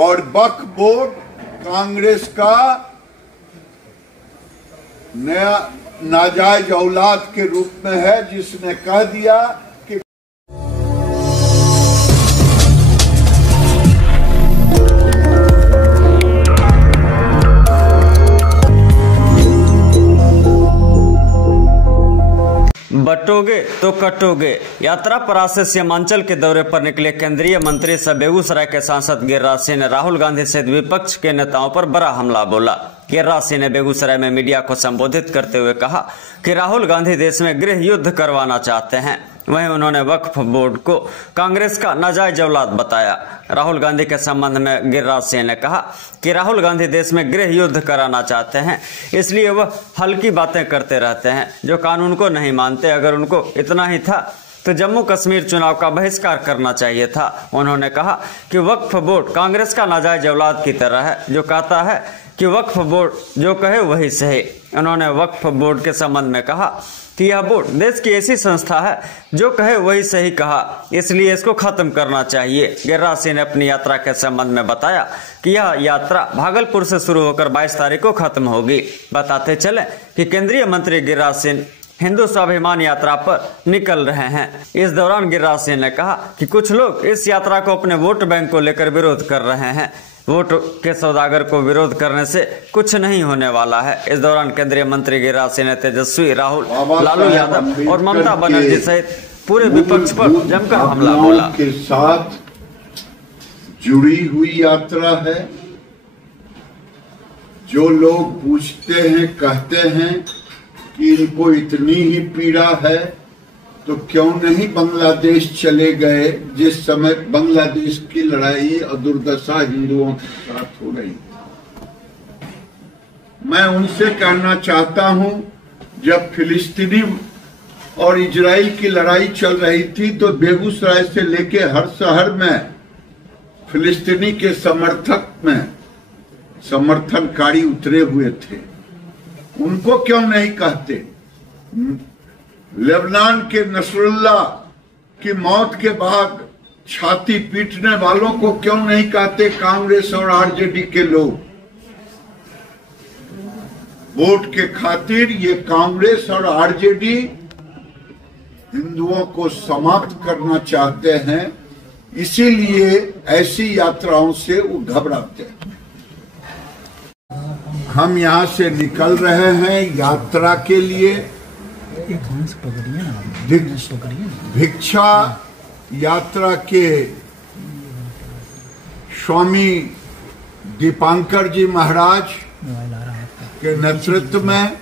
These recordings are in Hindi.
और वक्फ बोर्ड कांग्रेस का नया नाजायज औलाद के रूप में है, जिसने कह दिया कि बटोगे तो कटोगे। यात्रा पर आज से सीमांचल के दौरे पर निकले केंद्रीय मंत्री सह बेगूसराय के सांसद गिरिराज सिंह ने राहुल गांधी सहित विपक्ष के नेताओं पर बड़ा हमला बोला। गिरिराज सिंह ने बेगूसराय में मीडिया को संबोधित करते हुए कहा कि राहुल गांधी देश में गृह युद्ध करवाना चाहते हैं। वहीं उन्होंने वक्फ बोर्ड को कांग्रेस का नाजायज औलाद बताया। राहुल गांधी के संबंध में गिरिराज सिंह ने कहा कि राहुल गांधी देश में गृह युद्ध कराना चाहते हैं, इसलिए वह हल्की बातें करते रहते हैं जो कानून को नहीं मानते। अगर उनको इतना ही था तो जम्मू कश्मीर चुनाव का बहिष्कार करना चाहिए था। उन्होंने कहा कि वक्फ बोर्ड कांग्रेस का नाजायज औलाद की तरह है, जो कहता है कि वक्फ बोर्ड जो कहे वही सही। उन्होंने वक्फ बोर्ड के संबंध में कहा कि यह बोर्ड देश की ऐसी संस्था है जो कहे वही सही कहा, इसलिए इसको खत्म करना चाहिए। गिरिराज सिंह ने अपनी यात्रा के संबंध में बताया कि यह यात्रा भागलपुर से शुरू होकर 22 तारीख को खत्म होगी। बताते चले कि केंद्रीय मंत्री गिरिराज सिंह हिंदू स्वाभिमान यात्रा पर निकल रहे हैं। इस दौरान गिरिराज सिंह ने कहा कि कुछ लोग इस यात्रा को अपने वोट बैंक को लेकर विरोध कर रहे हैं। वोट के सौदागर को विरोध करने से कुछ नहीं होने वाला है। इस दौरान केंद्रीय मंत्री गिरिराज सिंह ने तेजस्वी, राहुल, लालू यादव और ममता बनर्जी सहित पूरे विपक्ष पर जमकर हमला बोला। के साथ जुड़ी हुई यात्रा है। जो लोग पूछते हैं, कहते हैं कि इनको इतनी ही पीड़ा है तो क्यों नहीं बांग्लादेश चले गए, जिस समय बांग्लादेश की लड़ाई और दुर्दशा हिंदुओं के साथ हो रही। मैं उनसे कहना चाहता हूं, जब फिलिस्तीनी और इजराइल की लड़ाई चल रही थी तो बेगूसराय से लेके हर शहर में फिलिस्तीनी के समर्थनकारी उतरे हुए थे। उनको क्यों नहीं कहते? लेबनान के नसरुल्लाह की मौत के बाद छाती पीटने वालों को क्यों नहीं कहते कांग्रेस और आरजेडी के लोग? वोट के खातिर ये कांग्रेस और आरजेडी हिंदुओं को समाप्त करना चाहते हैं, इसीलिए ऐसी यात्राओं से वो घबराते हैं। हम यहाँ से निकल रहे हैं यात्रा के लिए। भिक्षा यात्रा के स्वामी दीपांकर जी महाराज के नेतृत्व में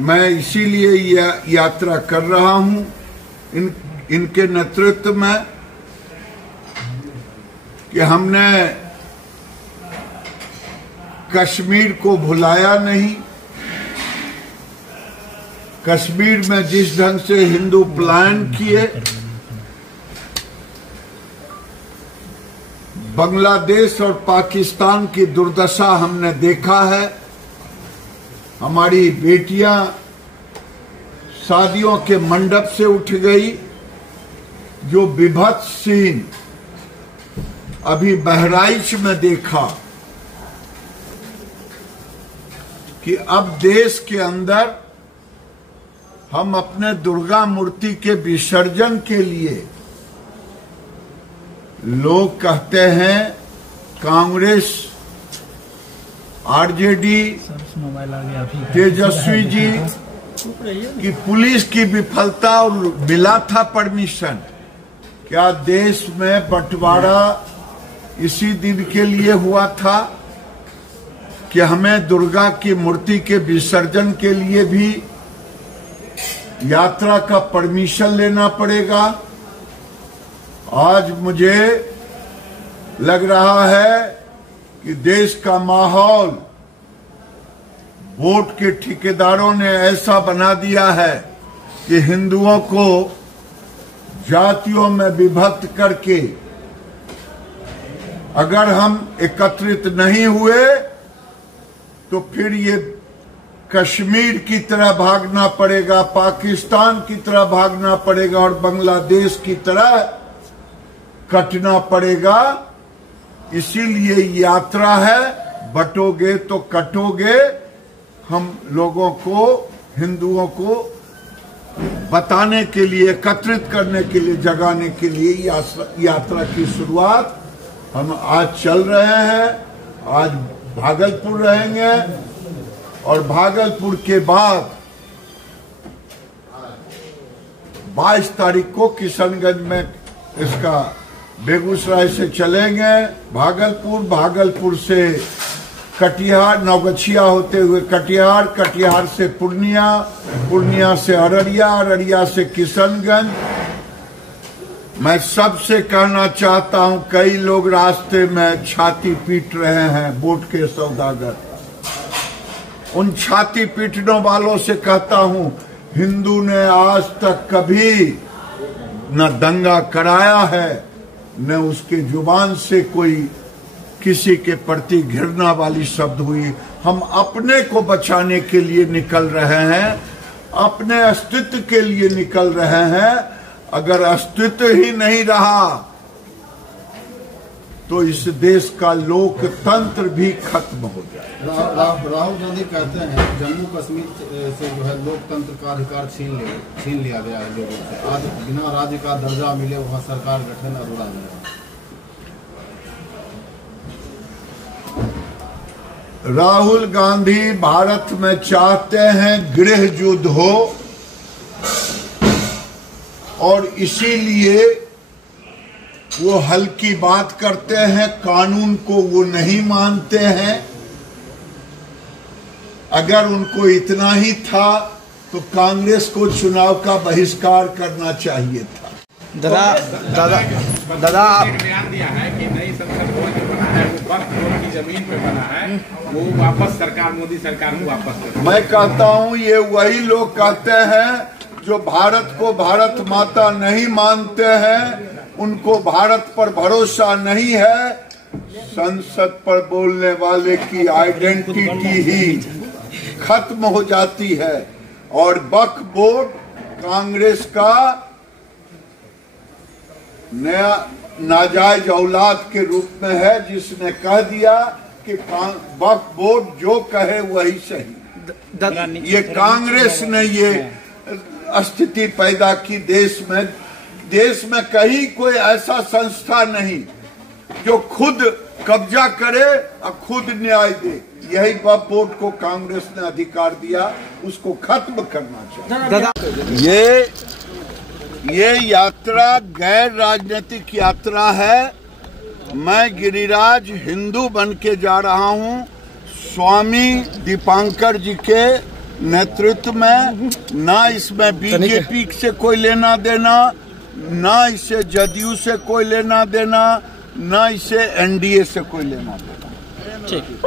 मैं इसीलिए यह यात्रा कर रहा हूं। इनके नेतृत्व में कि हमने कश्मीर को भुलाया नहीं। कश्मीर में जिस ढंग से हिंदू पलायन किए, बांग्लादेश और पाकिस्तान की दुर्दशा हमने देखा है। हमारी बेटियां शादियों के मंडप से उठ गई। जो विभत्स सीन अभी बहराइच में देखा कि अब देश के अंदर हम अपने दुर्गा मूर्ति के विसर्जन के लिए लोग कहते हैं कांग्रेस, आरजेडी, तेजस्वी जी की पुलिस की विफलता और मिला था परमिशन। क्या देश में बंटवारा इसी दिन के लिए हुआ था कि हमें दुर्गा की मूर्ति के विसर्जन के लिए भी यात्रा का परमिशन लेना पड़ेगा? आज मुझे लग रहा है कि देश का माहौल वोट के ठेकेदारों ने ऐसा बना दिया है कि हिंदुओं को जातियों में विभक्त करके अगर हम एकत्रित नहीं हुए तो फिर ये कश्मीर की तरह भागना पड़ेगा, पाकिस्तान की तरह भागना पड़ेगा और बांग्लादेश की तरह कटना पड़ेगा। इसीलिए यात्रा है, बटोगे तो कटोगे। हम लोगों को, हिंदुओं को बताने के लिए, एकत्रित करने के लिए, जगाने के लिए यात्रा की शुरुआत हम आज चल रहे हैं। आज भागलपुर रहेंगे और भागलपुर के बाद 22 तारीख को किशनगंज में इसका बेगूसराय से चलेंगे भागलपुर, भागलपुर से कटिहार, नवगछिया होते हुए कटिहार, कटिहार से पूर्णिया, पूर्णिया से अररिया, अररिया से किशनगंज। मैं सबसे कहना चाहता हूं, कई लोग रास्ते में छाती पीट रहे हैं, वोट के सौदागर। उन छाती पीटने वालों से कहता हूं, हिंदू ने आज तक कभी न दंगा कराया है, न उसके जुबान से कोई किसी के प्रति घृणा वाली शब्द हुई। हम अपने को बचाने के लिए निकल रहे हैं, अपने अस्तित्व के लिए निकल रहे हैं। अगर अस्तित्व ही नहीं रहा तो इस देश का लोकतंत्र भी खत्म हो जाए। राहुल गांधी कहते हैं जम्मू कश्मीर से जो है लोकतंत्र का अधिकार छीन लिया गया है लोगों से। आज बिना राज्य का दर्जा मिले वहां सरकार गठन अधूरा है। राहुल गांधी भारत में चाहते हैं गृह युद्ध हो और इसीलिए वो हल्की बात करते हैं, कानून को वो नहीं मानते हैं। अगर उनको इतना ही था तो कांग्रेस को चुनाव का बहिष्कार करना चाहिए था। दादा बयान दिया है कि नई संसद भवन जो बना है वो वक्फ बोर्ड की जमीन पे बना है, वो वापस सरकार, मोदी सरकार को वापस कर। मैं कहता हूं ये वही लोग कहते हैं जो भारत को भारत माता नहीं मानते हैं, उनको भारत पर भरोसा नहीं है। संसद पर बोलने वाले की आइडेंटिटी ही खत्म हो जाती है। और वक्फ बोर्ड कांग्रेस का नया नाजायज औलाद के रूप में है, जिसने कह दिया कि वक्फ बोर्ड जो कहे वही सही। ये कांग्रेस ने ये स्थिति पैदा की देश में कहीं कोई ऐसा संस्था नहीं जो खुद कब्जा करे और खुद न्याय दे। यही वक्फ बोर्ड को कांग्रेस ने अधिकार दिया, उसको खत्म करना चाहिए। ये यात्रा गैर राजनीतिक यात्रा है। मैं गिरिराज हिंदू बन के जा रहा हूँ। स्वामी दीपांकर जी के नेतृत्व में, ना इसमें बीजेपी से कोई लेना देना, ना इसे जदयू से कोई लेना देना, ना इसे एनडीए से कोई लेना देना। ठीक।